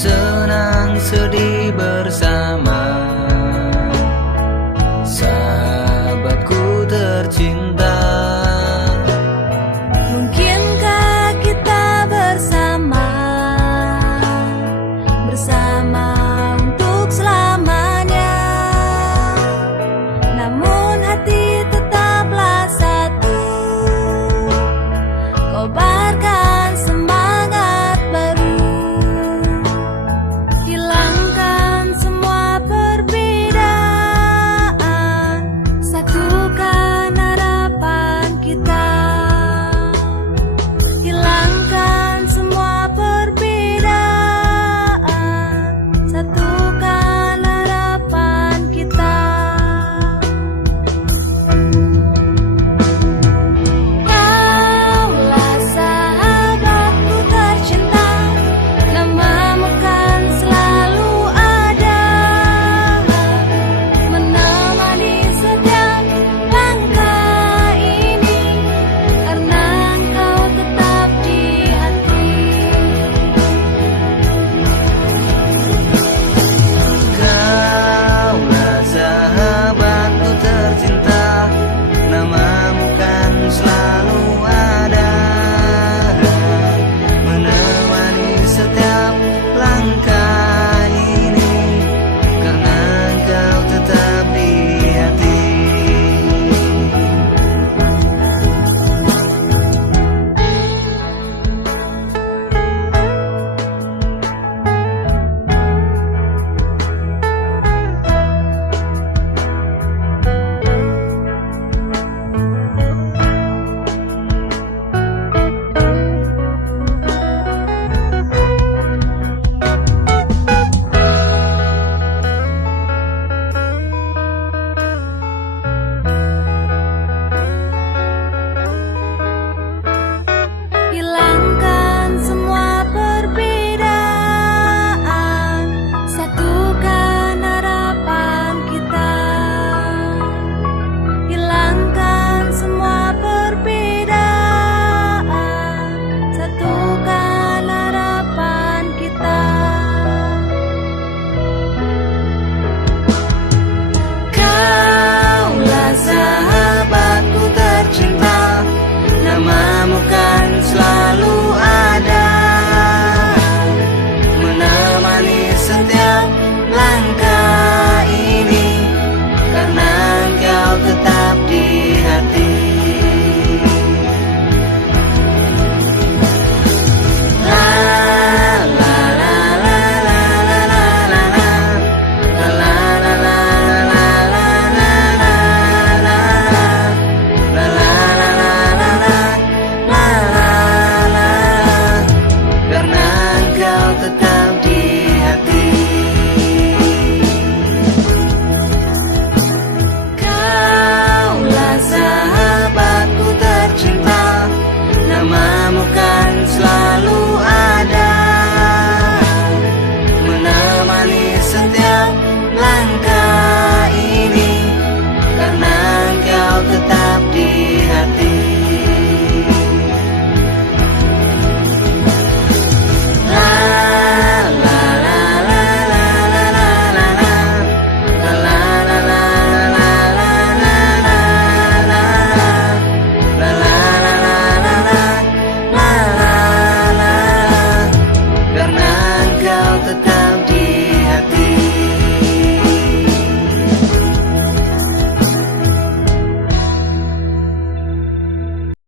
senang sedih bersama. Sahabatku tercinta, mungkinkah kita bersama untuk selamanya? Namun hati tetaplah satu, kobarkan semangat baru, hilangkan semua perbedaan, satukan harapan kita. Hilangkan semua perbedaan, satukan harapan kita. Kaulah sahabatku tercinta, namamu kan selalu ada, menemani setiap langkah ini, karena engkau tetap di hati. kaulah sahabatku tercinta, namamu kan selalu ada, menemani setiap langkah ini, karena engkau tetap di hati. Hilangkan semua perbedaan, satukan harapan kita. Hilangkan semua perbedaan, satukan harapan kita. Kaulah sahabatku tercinta, namamu kan selalu ada, menemani setiap langkah ini, karena engkau tetap di hati. La la la la la la la la la. La la la la la la la la la. La la la la la la la. Karena engkau tetap di hati. Kaulah sahabatku tercinta, namamu kan selalu ada, menemani setiap langkah ini, karena engkau tetap di hati. La la la la la la la la la. La la la la la la la la la. La la la la la la la la la. Karena engkau tetap